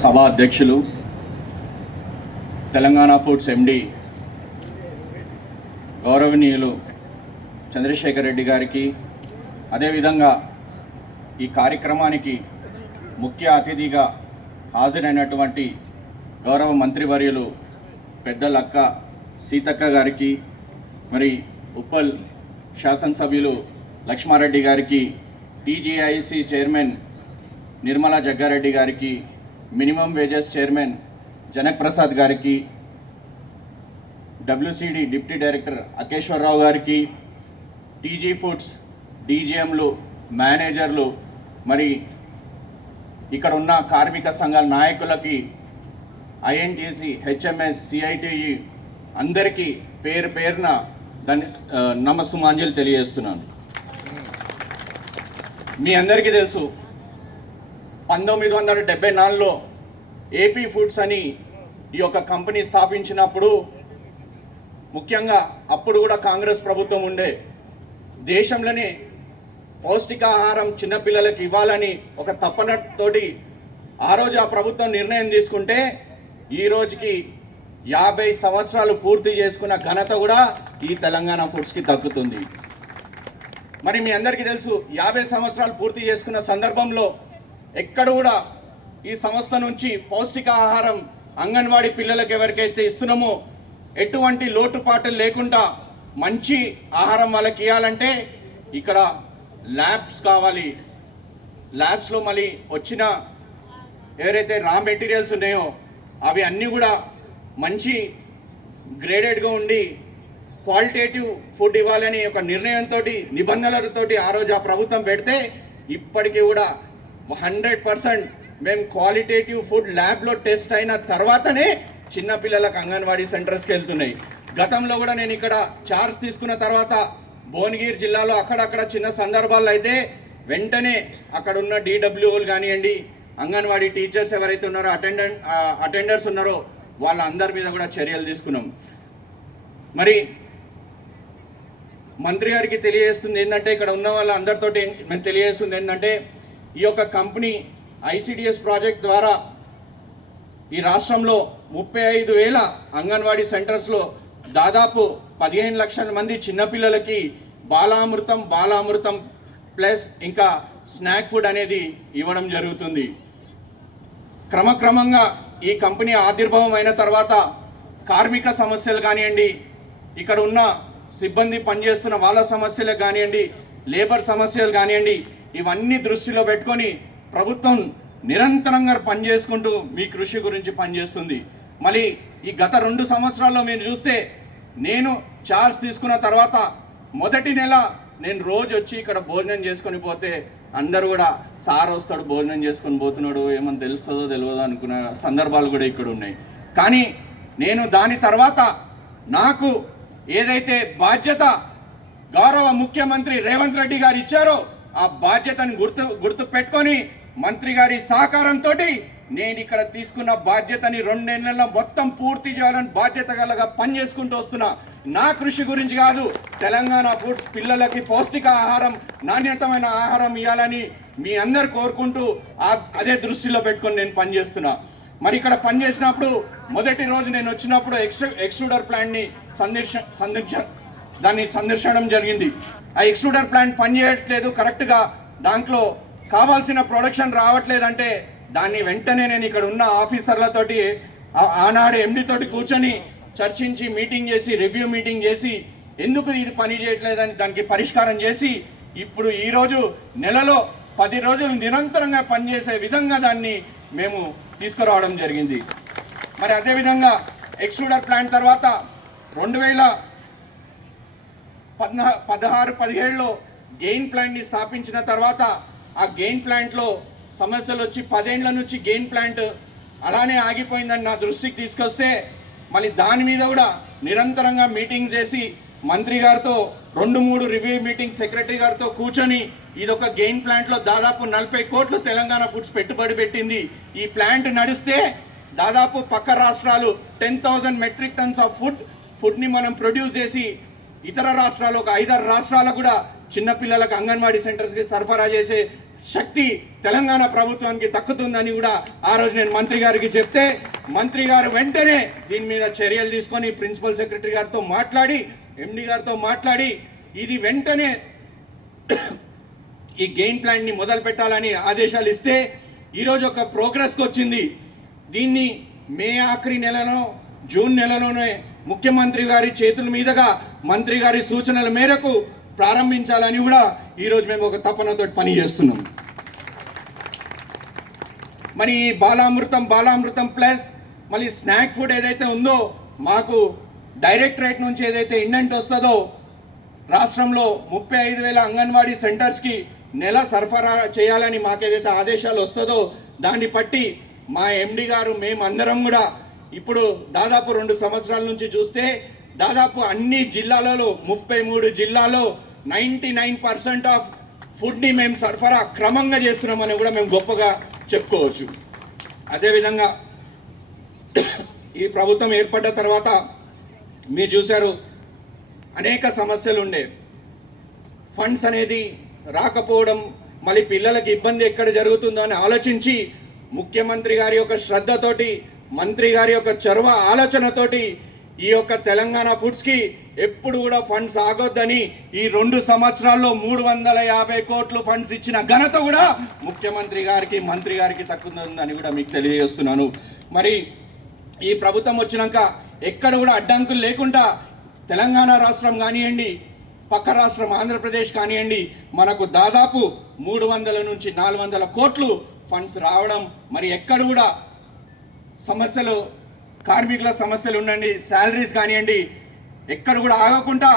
సభా అధ్యక్షులు తెలంగాణ ఫుడ్స్ ఎండి గౌరవనీయులు చంద్రశేఖర్ రెడ్డి గారికి, అదేవిధంగా ఈ కార్యక్రమానికి ముఖ్య అతిథిగా హాజరైనటువంటి గౌరవ మంత్రివర్యులు పెద్దలక్క సీతక్క గారికి, మరి ఉప్పల్ శాసనసభ్యులు లక్ష్మారెడ్డి గారికి, టీజీఐసి చైర్మన్ నిర్మలా జగ్గారెడ్డి గారికి, minimum wages chairman Janak Prasad గారికి, డబ్ల్యూసీడీ డిప్యూటీ డైరెక్టర్ అకేశ్వరరావు గారికి, టీజీ ఫుడ్స్ డీజీఎంలు, మేనేజర్లు, మరి ఇక్కడ ఉన్న కార్మిక సంఘాల నాయకులకి, ఐఎన్టీసీ, హెచ్ఎంఎస్, సిఐటిఈ అందరికీ పేరు పేరున నమస్సుమాంజలి తెలియజేస్తున్నాను. మీ అందరికీ తెలుసు, 1974లో ఏపీ ఫుడ్స్ అని ఈ యొక్క కంపెనీ స్థాపించినప్పుడు, ముఖ్యంగా అప్పుడు కూడా కాంగ్రెస్ ప్రభుత్వం ఉండే, దేశంలోనే పౌష్టికాహారం చిన్నపిల్లలకి ఇవ్వాలని ఒక తపనతోటి ఆ రోజు ఆ ప్రభుత్వం నిర్ణయం తీసుకుంటే, ఈ రోజుకి 50 సంవత్సరాలు పూర్తి చేసుకున్న ఘనత కూడా ఈ తెలంగాణ ఫుడ్స్కి దక్కుతుంది. మరి మీ అందరికీ తెలుసు, 50 సంవత్సరాలు పూర్తి చేసుకున్న సందర్భంలో ఎక్కడ కూడా ఈ సంస్థ నుంచి పౌష్టికాహారం అంగన్వాడీ పిల్లలకు ఎవరికైతే ఇస్తున్నామో ఎటువంటి లోటుపాట్లు లేకుండా మంచి ఆహారం వాళ్ళకి ఇవ్వాలంటే ఇక్కడ ల్యాబ్స్ కావాలి. ల్యాబ్స్లో మళ్ళీ వచ్చిన ఎవరైతే రా మెటీరియల్స్ ఉన్నాయో అవి అన్నీ కూడా మంచి గ్రేడెడ్గా ఉండి క్వాలిటేటివ్ ఫుడ్ ఇవ్వాలని ఒక నిర్ణయంతో, నిబంధనలతోటి ఆ రోజు ఆ ప్రభుత్వం పెడితే, ఇప్పటికీ కూడా 100% మేము క్వాలిటేటివ్ ఫుడ్ ల్యాబ్లో టెస్ట్ అయిన తర్వాతనే చిన్నపిల్లలకు అంగన్వాడీ సెంటర్స్కి వెళ్తున్నాయి. గతంలో కూడా నేను ఇక్కడ చార్జ్ తీసుకున్న తర్వాత భువనగిరి జిల్లాలో అక్కడక్కడ చిన్న సందర్భాల్లో అయితే వెంటనే అక్కడ ఉన్న DWOలు కానివ్వండి, అంగన్వాడీ టీచర్స్ ఎవరైతే ఉన్నారో, అటెండర్స్ ఉన్నారో వాళ్ళందరి మీద కూడా చర్యలు తీసుకున్నాం. మరి మంత్రి గారికి తెలియజేస్తుంది ఏంటంటే, ఇక్కడ ఉన్న వాళ్ళందరితోటి మేము తెలియజేస్తుంది ఏంటంటే, ఈ యొక్క కంపెనీ ICDS ప్రాజెక్ట్ ద్వారా ఈ రాష్ట్రంలో 35,000 అంగన్వాడీ సెంటర్స్లో దాదాపు 15 లక్షల మంది చిన్నపిల్లలకి బాలామృతం ప్లస్ ఇంకా స్నాక్ ఫుడ్ అనేది ఇవ్వడం జరుగుతుంది. క్రమక్రమంగా ఈ కంపెనీ ఆవిర్భావం అయిన తర్వాత కార్మిక సమస్యలు కానివ్వండి, ఇక్కడ ఉన్న సిబ్బంది పనిచేస్తున్న వాళ్ళ సమస్యలు కానివ్వండి, లేబర్ సమస్యలు కానివ్వండి, ఇవన్నీ దృష్టిలో పెట్టుకొని ప్రభుత్వం నిరంతరంగా పనిచేసుకుంటూ మీ కృషి గురించి పనిచేస్తుంది. మళ్ళీ ఈ గత 2 సంవత్సరాల్లో మీరు చూస్తే, నేను చార్జ్ తీసుకున్న తర్వాత మొదటి నెల నేను రోజు వచ్చి ఇక్కడ భోజనం చేసుకొని పోతే అందరూ కూడా సార్ వస్తాడు భోజనం చేసుకొని పోతున్నాడు, ఏమని తెలుస్తుందో తెలియదో అనుకున్న సందర్భాలు కూడా ఇక్కడ ఉన్నాయి. కానీ నేను దాని తర్వాత నాకు ఏదైతే బాధ్యత గౌరవ ముఖ్యమంత్రి రేవంత్ రెడ్డి గారు ఇచ్చారో ఆ బాధ్యతను గుర్తు పెట్టుకొని మంత్రి గారి సహకారంతో నేను ఇక్కడ తీసుకున్న బాధ్యతని 2 నెలల్లో మొత్తం పూర్తి చేయాలని బాధ్యత గలగా పనిచేసుకుంటూ వస్తున్నా. నా కృషి గురించి కాదు, తెలంగాణ ఫుడ్స్ పిల్లలకి పౌష్టిక ఆహారం, నాణ్యతమైన ఆహారం ఇవ్వాలని మీ అందరు కోరుకుంటూ అదే దృష్టిలో పెట్టుకొని నేను పనిచేస్తున్నా. మరి ఇక్కడ పనిచేసినప్పుడు మొదటి రోజు నేను వచ్చినప్పుడు ఎక్స్ట్రూడర్ ప్లాంట్ని సందర్శించడం జరిగింది. ఆ ఎక్స్ట్రూడర్ ప్లాంట్ పనిచేయట్లేదు, కరెక్ట్గా దాంట్లో కావాల్సిన ప్రొడక్షన్ రావట్లేదంటే దాన్ని వెంటనే నేను ఇక్కడ ఉన్న ఆఫీసర్లతోటి ఆనాడు ఎండి తోటి కూర్చొని చర్చించి మీటింగ్ చేసి, రివ్యూ మీటింగ్ చేసి, ఎందుకు ఇది పని చేయట్లేదని దానికి పరిష్కారం చేసి, ఇప్పుడు ఈరోజు నెలలో 10 రోజులు నిరంతరంగా పనిచేసే విధంగా దాన్ని మేము తీసుకురావడం జరిగింది. మరి అదేవిధంగా ఎక్స్ట్రూడర్ ప్లాంట్ తర్వాత 2016-17లో గెయిన్ ప్లాంట్ని స్థాపించిన తర్వాత ఆ గెయిన్ ప్లాంట్లో సమస్యలు వచ్చి 10 ఏళ్ల నుంచి గెయిన్ ప్లాంట్ అలానే ఆగిపోయిందని నా దృష్టికి తీసుకొస్తే, మళ్ళీ దాని మీద కూడా నిరంతరంగా మీటింగ్ చేసి మంత్రి గారితో 2-3 రివ్యూ మీటింగ్ సెక్రటరీ గారితో కూర్చొని, ఇదొక గెయిన్ ప్లాంట్లో దాదాపు 40 కోట్లు తెలంగాణ ఫుడ్స్ పెట్టుబడి పెట్టింది. ఈ ప్లాంట్ నడిస్తే దాదాపు పక్క రాష్ట్రాలు 10,000 మెట్రిక్ టన్స్ ఆఫ్ ఫుడ్ని మనం ప్రొడ్యూస్ చేసి ఇతర రాష్ట్రాలు ఒక 5-6 రాష్ట్రాలకు కూడా చిన్నపిల్లలకు అంగన్వాడీ సెంటర్స్కి సరఫరా చేసే శక్తి తెలంగాణ ప్రభుత్వానికి దక్కుతుందని కూడా ఆ రోజు నేను మంత్రి గారికి చెప్తే మంత్రి గారు వెంటనే దీని మీద చర్యలు తీసుకొని ప్రిన్సిపల్ సెక్రటరీ గారితో మాట్లాడి ఎండి గారితో మాట్లాడి ఇది వెంటనే ఈ గెయిన్ ప్లాన్ని మొదలు పెట్టాలని ఆదేశాలు ఇస్తే ఈరోజు ఒక ప్రోగ్రెస్కి వచ్చింది. దీన్ని మే ఆఖరి నెలలో జూన్ నెలలోనే ముఖ్యమంత్రి గారి చేతుల మీదుగా మంత్రి గారి సూచనల మేరకు ప్రారంభించాలని కూడా ఈరోజు మేము ఒక తపనతో పని చేస్తున్నాం. మరి ఈ బాలామృతం ప్లస్ మళ్ళీ స్నాక్ ఫుడ్ ఏదైతే ఉందో మాకు డైరెక్టరేట్ నుంచి ఏదైతే ఇండెంట్ వస్తుందో రాష్ట్రంలో 35,000 అంగన్వాడీ సెంటర్స్కి నెల సరఫరా చేయాలని మాకేదైతే ఆదేశాలు వస్తుందో దాన్ని బట్టి మా ఎండి గారు మేమందరం కూడా ఇప్పుడు దాదాపు 2 సంవత్సరాల నుంచి చూస్తే దాదాపు అన్ని జిల్లాలలో 33 జిల్లాలో 99% ఆఫ్ ఫుడ్ని మేము సరఫరా క్రమంగా చేస్తున్నామని కూడా మేము గొప్పగా చెప్పుకోవచ్చు. అదేవిధంగా ఈ ప్రభుత్వం ఏర్పడ్డ తర్వాత మీరు చూశారు అనేక సమస్యలు ఉండే, ఫండ్స్ అనేది రాకపోవడం, మళ్ళీ పిల్లలకి ఇబ్బంది ఎక్కడ జరుగుతుందో అని ఆలోచించి ముఖ్యమంత్రి గారి యొక్క శ్రద్ధతోటి మంత్రి గారి యొక్క చొరవ ఆలోచనతోటి ఈ యొక్క తెలంగాణ ఫుడ్స్కి ఎప్పుడు కూడా ఫండ్స్ ఆగొద్దని ఈ 2 సంవత్సరాల్లో 350 కోట్లు ఫండ్స్ ఇచ్చిన ఘనత కూడా ముఖ్యమంత్రి గారికి మంత్రి గారికి తక్కువదని కూడా మీకు తెలియజేస్తున్నాను. మరి ఈ ప్రభుత్వం వచ్చినాక ఎక్కడ కూడా అడ్డంకులు లేకుండా తెలంగాణ రాష్ట్రం కానివ్వండి, పక్క రాష్ట్రం ఆంధ్రప్రదేశ్ కానివ్వండి, మనకు దాదాపు 300 నుంచి 400 కోట్లు ఫండ్స్ రావడం, మరి ఎక్కడ కూడా సమస్యలు కార్మికుల సమస్యలు ఉండండి, శాలరీస్ కానివ్వండి, ఎక్కడ కూడా ఆగకుండా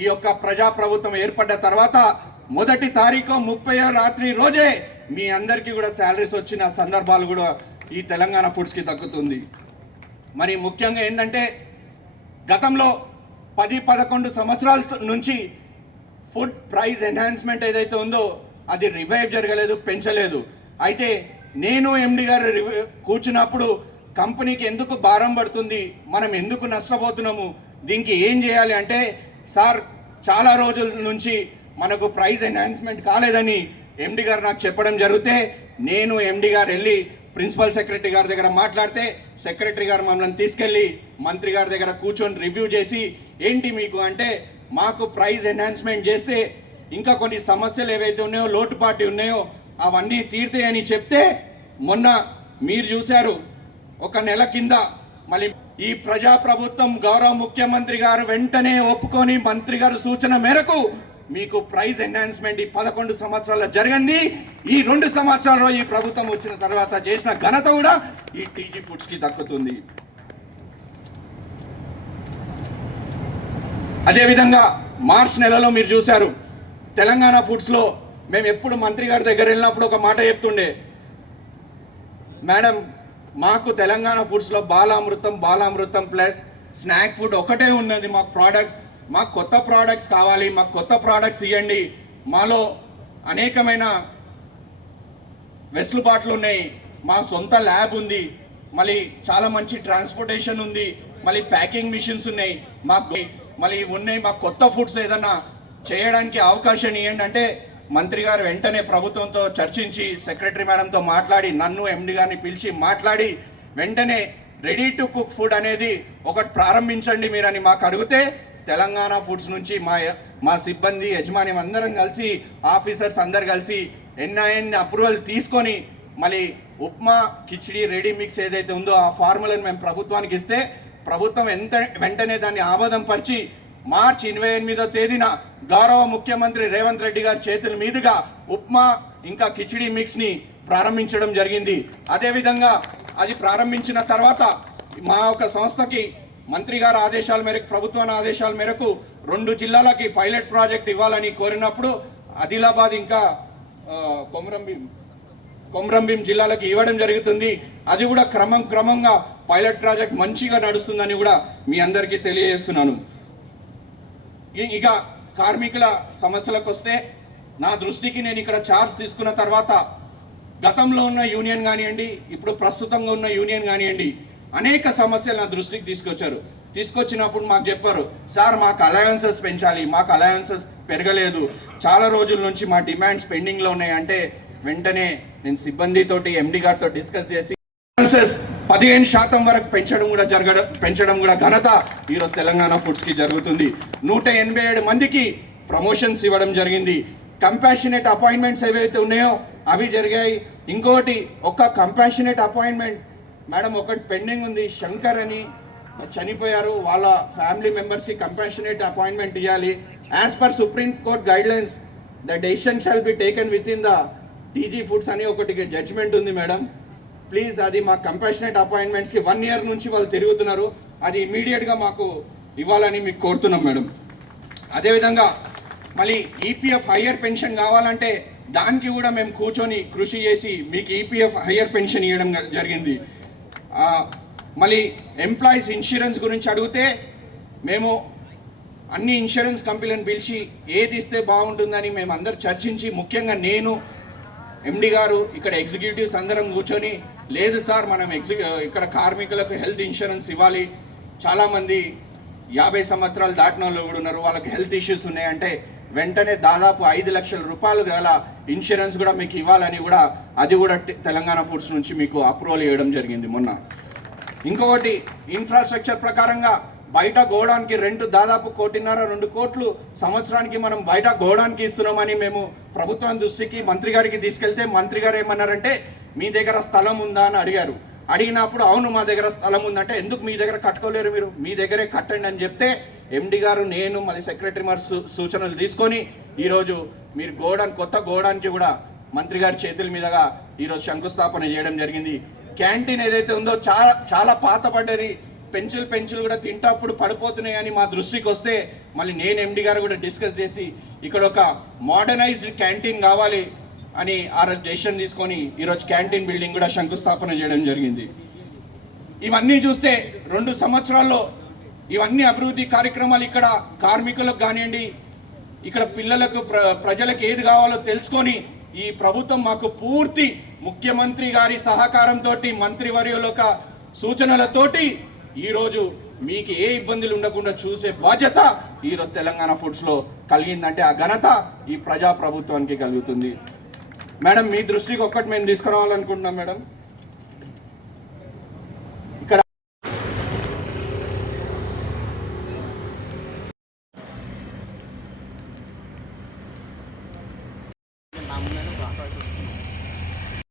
ఈ యొక్క ప్రజాప్రభుత్వం ఏర్పడ్డ తర్వాత 1వ తారీఖు 30వ రాత్రి రోజే మీ అందరికీ కూడా శాలరీస్ వచ్చిన సందర్భాలు కూడా ఈ తెలంగాణ ఫుడ్స్కి దక్కుతుంది. మరి ముఖ్యంగా ఏంటంటే గతంలో 10-11 సంవత్సరాల నుంచి ఫుడ్ ప్రైస్ ఎన్హాన్స్మెంట్ ఏదైతే ఉందో అది రివైవ్ జరగలేదు, పెంచలేదు. అయితే నేను ఎండి గారు కూర్చున్నప్పుడు కంపెనీకి ఎందుకు భారం పడుతుంది, మనం ఎందుకు నష్టపోతున్నాము, దీనికి ఏం చేయాలి అంటే సార్ చాలా రోజుల నుంచి మనకు ప్రైస్ ఎన్హాన్స్మెంట్ కాలేదని ఎండి గారు నాకు చెప్పడం జరిగితే నేను ఎండి గారు వెళ్ళి ప్రిన్సిపల్ సెక్రటరీ గారి దగ్గర మాట్లాడితే సెక్రటరీ గారు మమ్మల్ని తీసుకెళ్ళి మంత్రి గారి దగ్గర కూర్చొని రివ్యూ చేసి ఏంటి మీకు అంటే మాకు ప్రైస్ ఎన్హాన్స్మెంట్ చేస్తే ఇంకా కొన్ని సమస్యలు ఏవైతే ఉన్నాయో లోటుపాటు ఉన్నాయో అవన్నీ తీరుతాయని చెప్తే మొన్న మీరు చూశారు ఒక నెల కింద మళ్ళీ ఈ ప్రజాప్రభుత్వం గౌరవ ముఖ్యమంత్రి గారు వెంటనే ఒప్పుకొని మంత్రి గారు సూచన మేరకు మీకు ప్రైస్ ఎన్హాన్స్మెంట్ ఈ 11 సంవత్సరాల్లో జరిగింది. ఈ 2 సంవత్సరాల్లో ఈ ప్రభుత్వం వచ్చిన తర్వాత చేసిన ఘనత కూడా ఈ టీజీ ఫుడ్స్కి దక్కుతుంది. అదేవిధంగా మార్చ్ నెలలో మీరు చూశారు తెలంగాణ ఫుడ్స్లో మేము ఎప్పుడు మంత్రి గారి దగ్గర వెళ్ళినప్పుడు ఒక మాట చెప్తుండే, మేడం మాకు తెలంగాణ ఫుడ్స్లో బాలామృతం ప్లస్ స్నాక్ ఫుడ్ ఒకటే ఉన్నది, మాకు ప్రోడక్ట్స్ మాకు కొత్త ప్రోడక్ట్స్ కావాలి, మాకు కొత్త ప్రోడక్ట్స్ ఇవ్వండి, మాలో అనేకమైన వెసులుబాట్లు ఉన్నాయి, మా సొంత ల్యాబ్ ఉంది, మళ్ళీ చాలా మంచి ట్రాన్స్పోర్టేషన్ ఉంది, మళ్ళీ ప్యాకింగ్ మిషన్స్ ఉన్నాయి, మాకు మళ్ళీ ఉన్నాయి, మాకు కొత్త ఫుడ్స్ ఏదన్నా చేయడానికి అవకాశం ఇవ్వండి అంటే మంత్రి గారు వెంటనే ప్రభుత్వంతో చర్చించి సెక్రటరీ మేడంతో మాట్లాడి నన్ను ఎండి గారిని పిలిచి మాట్లాడి వెంటనే రెడీ టు కుక్ ఫుడ్ అనేది ఒకటి ప్రారంభించండి మీరని మాకు అడిగితే తెలంగాణ ఫుడ్స్ నుంచి మా సిబ్బంది యజమాని అందరం కలిసి ఆఫీసర్స్ అందరు కలిసి ఎన్ఐఎన్ అప్రూవల్ తీసుకొని మళ్ళీ ఉప్మా కిచిడి రెడీ మిక్స్ ఏదైతే ఉందో ఆ ఫార్ములను మేము ప్రభుత్వానికి ఇస్తే ప్రభుత్వం వెంటనే దాన్ని ఆమోదం పరిచి మార్చి 28వ తేదీన గౌరవ ముఖ్యమంత్రి రేవంత్ రెడ్డి గారి చేతుల మీదుగా ఉప్మా ఇంకా కిచిడి మిక్స్ని ప్రారంభించడం జరిగింది. అదేవిధంగా అది ప్రారంభించిన తర్వాత మా యొక్క సంస్థకి మంత్రి గారి ఆదేశాల మేరకు ప్రభుత్వ ఆదేశాల మేరకు 2 జిల్లాలకి పైలట్ ప్రాజెక్ట్ ఇవ్వాలని కోరినప్పుడు ఆదిలాబాద్ ఇంకా కొమరంభీం జిల్లాలకు ఇవ్వడం జరుగుతుంది. అది కూడా క్రమంగా పైలట్ ప్రాజెక్ట్ మంచిగా నడుస్తుందని కూడా మీ అందరికీ తెలియజేస్తున్నాను. ఇక కార్మికుల సమస్యలకు వస్తే నా దృష్టికి నేను ఇక్కడ చార్జ్ తీసుకున్న తర్వాత గతంలో ఉన్న యూనియన్ కానివ్వండి, ఇప్పుడు ప్రస్తుతంగా ఉన్న యూనియన్ కానివ్వండి, అనేక సమస్యలు నా దృష్టికి తీసుకొచ్చినప్పుడు మాకు చెప్పారు, సార్ మాకు అలయన్సెస్ పెంచాలి, మాకు అలయన్సెస్ పెరగలేదు, చాలా రోజుల నుంచి మా డిమాండ్స్ పెండింగ్లో ఉన్నాయి అంటే వెంటనే నేను సిబ్బందితోటి ఎండి గారితో డిస్కస్ చేసి 15% వరకు పెంచడం కూడా ఘనత ఈరోజు తెలంగాణ ఫుడ్స్కి జరుగుతుంది. 187 మందికి ప్రమోషన్స్ ఇవ్వడం జరిగింది. కంపాషనేట్ అపాయింట్మెంట్స్ ఏవైతే ఉన్నాయో అవి జరిగాయి. ఇంకోటి ఒక్క కంపాషనేట్ అపాయింట్మెంట్ మేడం ఒకటి పెండింగ్ ఉంది. శంకర్ అని చనిపోయారు, వాళ్ళ ఫ్యామిలీ మెంబర్స్కి కంపాషనేట్ అపాయింట్మెంట్ ఇవ్వాలి. As per supreme court guidelines the decision shall be taken with in the TG foods అని ఒకటి జడ్జ్మెంట్ ఉంది మేడం. ప్లీజ్ అది మా కంపాషనేట్ అపాయింట్మెంట్స్కి 1 year నుంచి వాళ్ళు తిరుగుతున్నారు, అది ఇమీడియట్గా మాకు ఇవ్వాలని మీకు కోరుతున్నాం మేడం. అదేవిధంగా మళ్ళీ ఈపీఎఫ్ హయ్యర్ పెన్షన్ కావాలంటే దానికి కూడా మేము కూర్చొని కృషి చేసి మీకు ఈపీఎఫ్ హయ్యర్ పెన్షన్ ఇవ్వడం జరిగింది. మళ్ళీ ఎంప్లాయీస్ ఇన్సూరెన్స్ గురించి అడిగితే మేము అన్ని ఇన్సూరెన్స్ కంపెనీలను పిలిచి ఏది ఇస్తే బాగుంటుందని మేము అందరు చర్చించి, ముఖ్యంగా నేను, ఎండి గారు, ఇక్కడ ఎగ్జిక్యూటివ్స్ అందరం కూర్చొని లేదు సార్ మనం ఇక్కడ కార్మికులకు హెల్త్ ఇన్సూరెన్స్ ఇవ్వాలి, చాలామంది 50 సంవత్సరాలు దాటిన వాళ్ళు కూడా ఉన్నారు, వాళ్ళకి హెల్త్ ఇష్యూస్ ఉన్నాయంటే వెంటనే దాదాపు 5 లక్షల రూపాయలు గల ఇన్సూరెన్స్ కూడా మీకు ఇవ్వాలని కూడా అది కూడా తెలంగాణ ఫుడ్స్ నుంచి మీకు అప్రూవల్ ఇవ్వడం జరిగింది మొన్న. ఇంకొకటి ఇన్ఫ్రాస్ట్రక్చర్ ప్రకారంగా బయట గోడానికి రెంట్ దాదాపు 1.5-2 కోట్లు సంవత్సరానికి మనం బయట గోడానికి ఇస్తున్నామని మేము ప్రభుత్వం దృష్టికి మంత్రి గారికి తీసుకెళ్తే మంత్రి గారు ఏమన్నారంటే మీ దగ్గర స్థలం ఉందా అని అడిగారు. అడిగినప్పుడు అవును మా దగ్గర స్థలం ఉందంటే ఎందుకు మీ దగ్గర కట్టుకోలేరు, మీరు మీ దగ్గరే కట్టండి అని చెప్తే ఎండి గారు, నేను మళ్ళీ సెక్రటరీ మరి సూచనలు తీసుకొని ఈరోజు మీరు కొత్త గోడానికి కూడా మంత్రి గారి చేతుల మీదుగా ఈరోజు శంకుస్థాపన చేయడం జరిగింది. క్యాంటీన్ ఏదైతే ఉందో చాలా పాతపడ్డది, పెంచులు కూడా తింటప్పుడు పడిపోతున్నాయి అని మా దృష్టికి వస్తే మళ్ళీ నేను ఎండి గారు కూడా డిస్కస్ చేసి ఇక్కడ ఒక మోడర్నైజ్డ్ క్యాంటీన్ కావాలి అని ఆ రోజు డెసిషన్ తీసుకొని ఈరోజు క్యాంటీన్ బిల్డింగ్ కూడా శంకుస్థాపన చేయడం జరిగింది. ఇవన్నీ చూస్తే 2 సంవత్సరాల్లో ఇవన్నీ అభివృద్ధి కార్యక్రమాలు ఇక్కడ కార్మికులకు కానివ్వండి, ఇక్కడ పిల్లలకు ప్రజలకు ఏది కావాలో తెలుసుకొని ఈ ప్రభుత్వం మాకు పూర్తి ముఖ్యమంత్రి గారి సహకారంతో మంత్రివర్యుల యొక్క సూచనలతోటి ఈరోజు మీకు ఏ ఇబ్బందులు ఉండకుండా చూసే బాధ్యత ఈరోజు తెలంగాణ ఫుడ్స్లో కలిగిందంటే ఆ ఘనత ఈ ప్రజాప్రభుత్వానికి కలుగుతుంది. మేడం మీ దృష్టికి ఒక్కటి మేము తీసుకురావాలనుకుంటున్నాం మేడం.